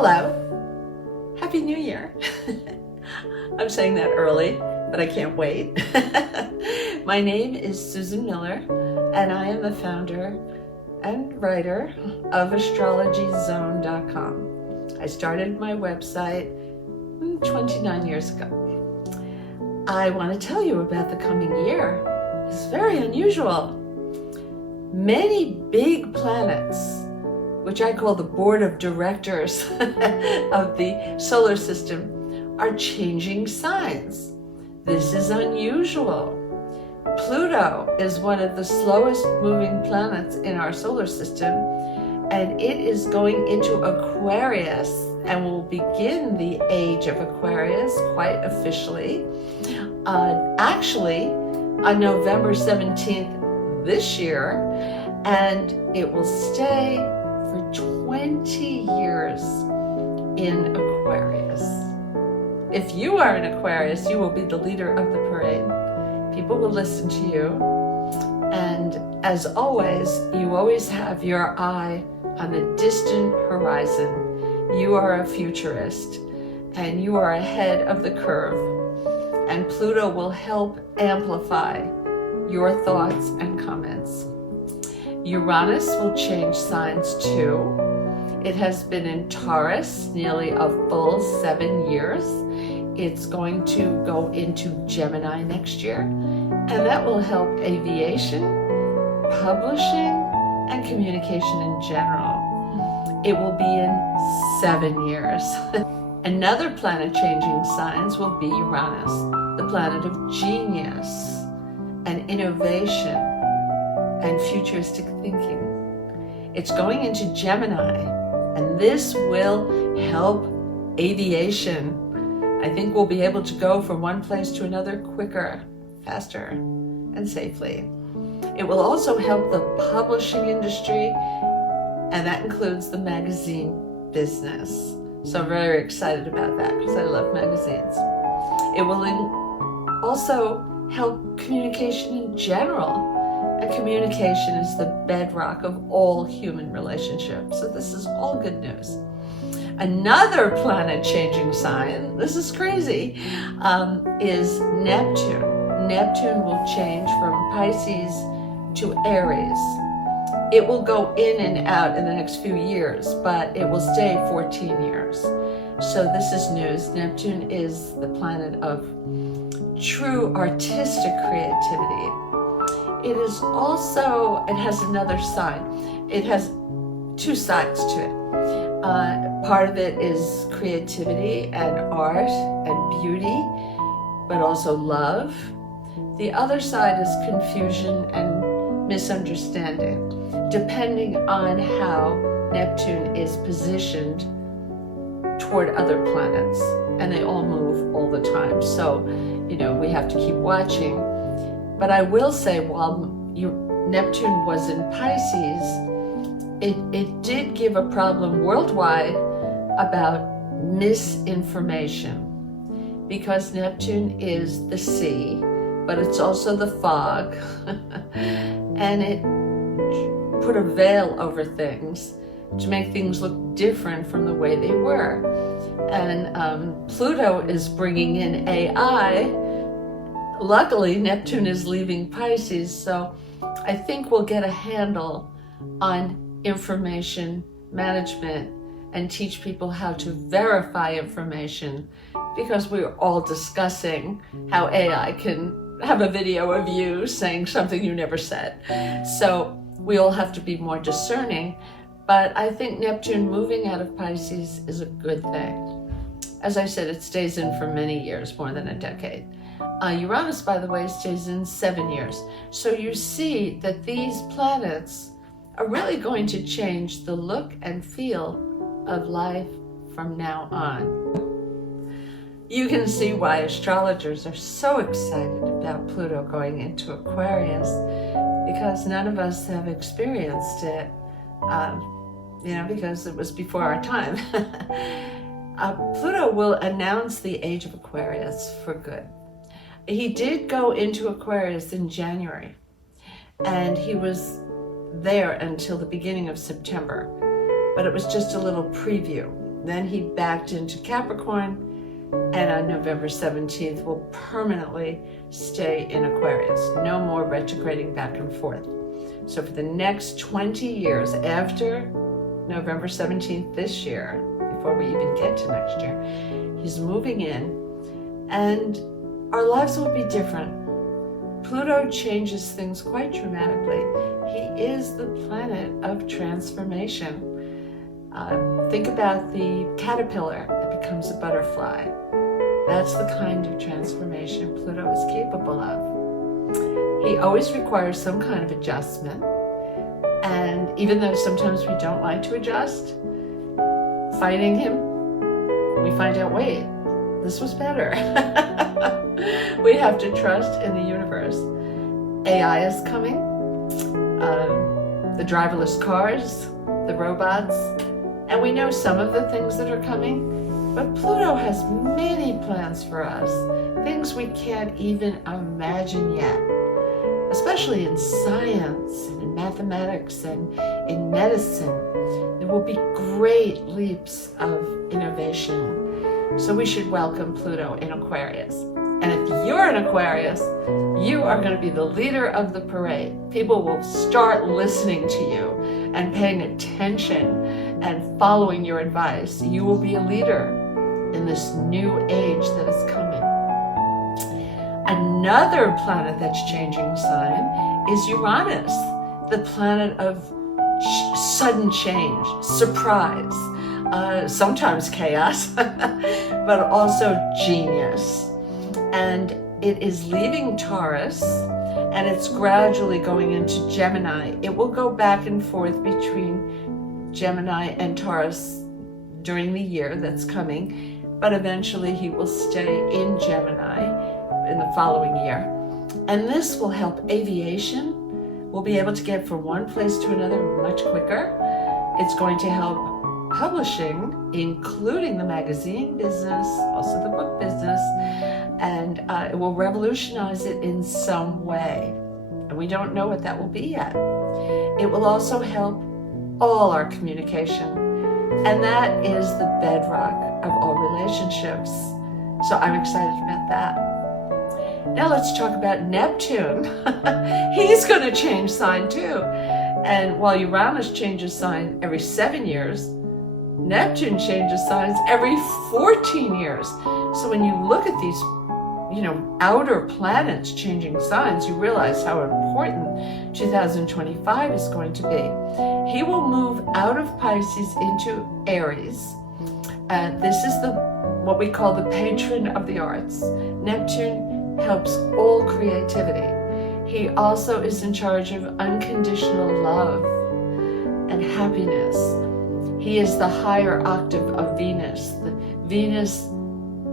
Hello, Happy New Year. I'm saying that early, but I can't wait. My name is Susan Miller, and I am the founder and writer of astrologyzone.com. I started my website 29 years ago. I want to tell you about the coming year. It's very unusual. Many big planets, which I call the board of directors of the solar system, are changing signs. This is unusual. Pluto is one of the slowest moving planets in our solar system, and it is going into Aquarius and will begin the age of Aquarius quite officially. Actually, on November 17th this year, and it will stay for 20 years in Aquarius. If you are in Aquarius, you will be the leader of the parade. People will listen to you. And as always, you always have your eye on the distant horizon. You are a futurist, and you are ahead of the curve. And Pluto will help amplify your thoughts and comments. Uranus will change signs too. It has been in Taurus nearly a full 7 years. It's going to go into Gemini next year, and that will help aviation, publishing, and communication in general. It will be in 7 years. Another planet changing signs will be Uranus, the planet of genius and innovation and futuristic thinking. It's going into Gemini, and this will help aviation. I think we'll be able to go from one place to another quicker, faster, and safely. It will also help the publishing industry, and that includes the magazine business. So I'm very excited about that because I love magazines. It will also help communication in general. And communication is the bedrock of all human relationships. So this is all good news. Another planet-changing sign, this is crazy, is Neptune. Neptune will change from Pisces to Aries. It will go in and out in the next few years, but it will stay 14 years. So this is news. Neptune is the planet of true artistic creativity. It has another side. It has two sides to it. Part of it is creativity and art and beauty, but also love. The other side is confusion and misunderstanding, depending on how Neptune is positioned toward other planets. And they all move all the time. So, we have to keep watching. But I will say, while Neptune was in Pisces, it did give a problem worldwide about misinformation, because Neptune is the sea, but it's also the fog, and it put a veil over things to make things look different from the way they were. And Pluto is bringing in AI. Luckily, Neptune is leaving Pisces, so I think we'll get a handle on information management and teach people how to verify information, because we're all discussing how AI can have a video of you saying something you never said. So we all have to be more discerning, but I think Neptune moving out of Pisces is a good thing. As I said, it stays in for many years, more than a decade. Uranus, by the way, stays in 7 years. So you see that these planets are really going to change the look and feel of life from now on. You can see why astrologers are so excited about Pluto going into Aquarius, because none of us have experienced it, because it was before our time. Pluto will announce the age of Aquarius for good. He did go into Aquarius in January, and he was there until the beginning of September, but it was just a little preview. Then he backed into Capricorn, and on November 17th will permanently stay in Aquarius. No more retrograding back and forth. So for the next 20 years after November 17th this year, before we even get to next year, he's moving in, and our lives will be different. Pluto changes things quite dramatically. He is the planet of transformation. Think about the caterpillar that becomes a butterfly. That's the kind of transformation Pluto is capable of. He always requires some kind of adjustment. And even though sometimes we don't like to adjust, fighting him, we find out, wait, this was better. We have to trust in the universe. AI is coming, the driverless cars, the robots, and we know some of the things that are coming, but Pluto has many plans for us, things we can't even imagine yet, especially in science, in mathematics, and in medicine. There will be great leaps of innovation. So we should welcome Pluto in Aquarius. And if you're in Aquarius, you are going to be the leader of the parade. People will start listening to you and paying attention and following your advice. You will be a leader in this new age that is coming. Another planet that's changing sign is Uranus, the planet of sudden change, surprise, sometimes chaos, but also genius. And it is leaving Taurus, and it's gradually going into Gemini. It will go back and forth between Gemini and Taurus during the year that's coming, but eventually he will stay in Gemini in the following year. And this will help aviation. We'll be able to get from one place to another much quicker. It's going to help publishing, including the magazine business, also the book business, and it will revolutionize it in some way. And we don't know what that will be yet. It will also help all our communication, and that is the bedrock of all relationships. So I'm excited about that. Now let's talk about Neptune. He's going to change sign too. And while Uranus changes sign every 7 years, Neptune changes signs every 14 years. So when you look at these, outer planets changing signs, you realize how important 2025 is going to be. He will move out of Pisces into Aries. This is what we call the patron of the arts. Neptune helps all creativity. He also is in charge of unconditional love and happiness. He is the higher octave of Venus, the Venus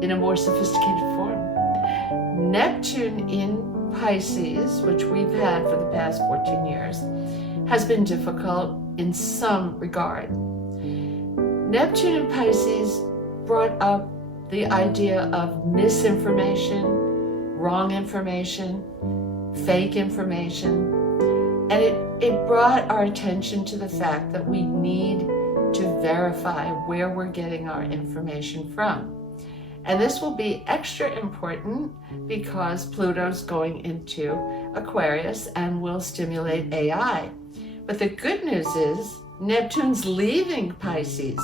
in a more sophisticated form. Neptune in Pisces, which we've had for the past 14 years, has been difficult in some regard. Neptune in Pisces brought up the idea of misinformation, wrong information, fake information, and it brought our attention to the fact that we need to verify where we're getting our information from. And this will be extra important because Pluto's going into Aquarius and will stimulate AI. But the good news is Neptune's leaving Pisces.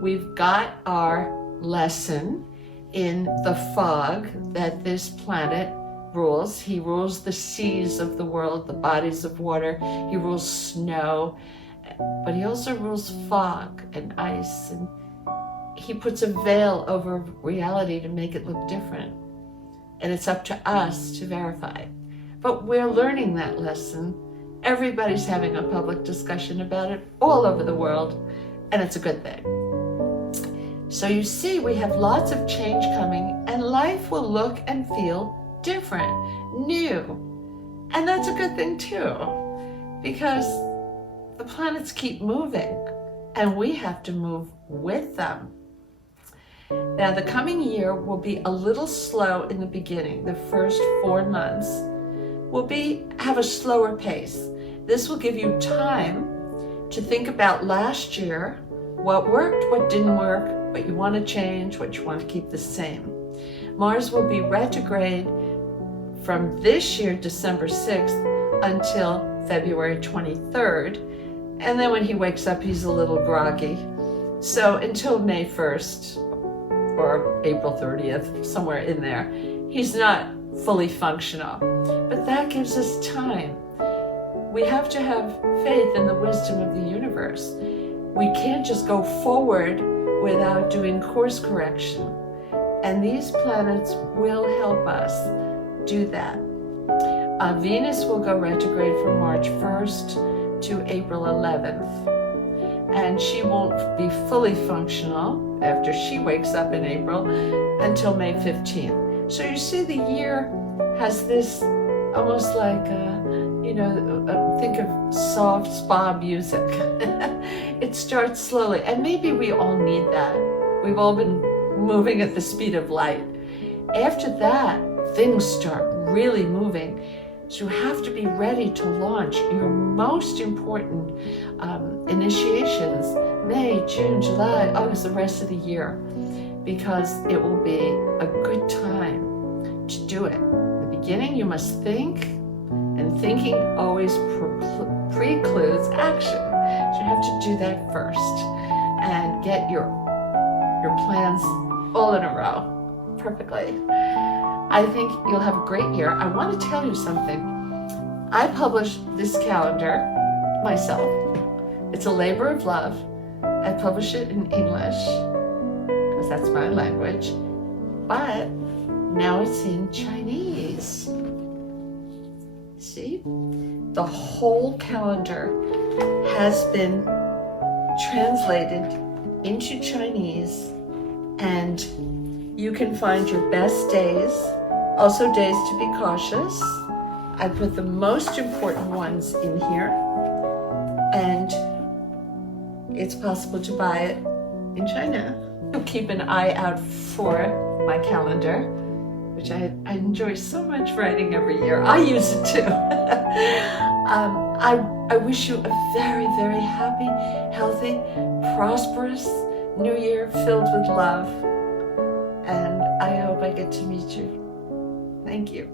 We've got our lesson in the fog that this planet rules. He rules the seas of the world, the bodies of water. He rules snow, but he also rules fog and ice, and he puts a veil over reality to make it look different. And it's up to us to verify. But we're learning that lesson. Everybody's having a public discussion about it all over the world, and it's a good thing. So you see, we have lots of change coming, and life will look and feel different, new. And that's a good thing too, because the planets keep moving, and we have to move with them. Now, the coming year will be a little slow in the beginning. The first 4 months will have a slower pace. This will give you time to think about last year, what worked, what didn't work, what you want to change, what you want to keep the same. Mars will be retrograde from this year, December 6th, until February 23rd. And then when he wakes up, he's a little groggy. So until May 1st or April 30th, somewhere in there, he's not fully functional. But that gives us time. We have to have faith in the wisdom of the universe. We can't just go forward without doing course correction. And these planets will help us do that. Venus will go retrograde from March 1st to April 11th. And she won't be fully functional after she wakes up in April until May 15th. So you see the year has this almost like, think of soft spa music. It starts slowly, and maybe we all need that. We've all been moving at the speed of light. After that, things start really moving. So you have to be ready to launch your most important initiations, May, June, July, August, the rest of the year, because it will be a good time to do it. In the beginning, you must think, and thinking always precludes action. So you have to do that first and get your plans all in a row perfectly. I think you'll have a great year. I want to tell you something. I published this calendar myself. It's a labor of love. I publish it in English because that's my language, but now it's in Chinese. See? The whole calendar has been translated into Chinese, and you can find your best days, also days to be cautious. I put the most important ones in here, and it's possible to buy it in China. Keep an eye out for my calendar, which I enjoy so much writing every year. I use it too. I wish you a very, very happy, healthy, prosperous new year filled with love. And I hope I get to meet you. Thank you.